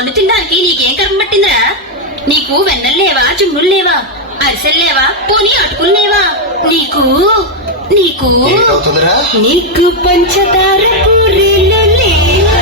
మన్ను తినడానికి నీకేం కర్మ పట్టిందిరా? నీకు వెన్నెల్లేవా, జుమ్ములు లేవా, అరిసెల్లేవా, పోనీ అటుకులు లేవా? నీకు నీకు ఏంటవుతుందిరా? నీకు పంచదార పూరీలు లేవా?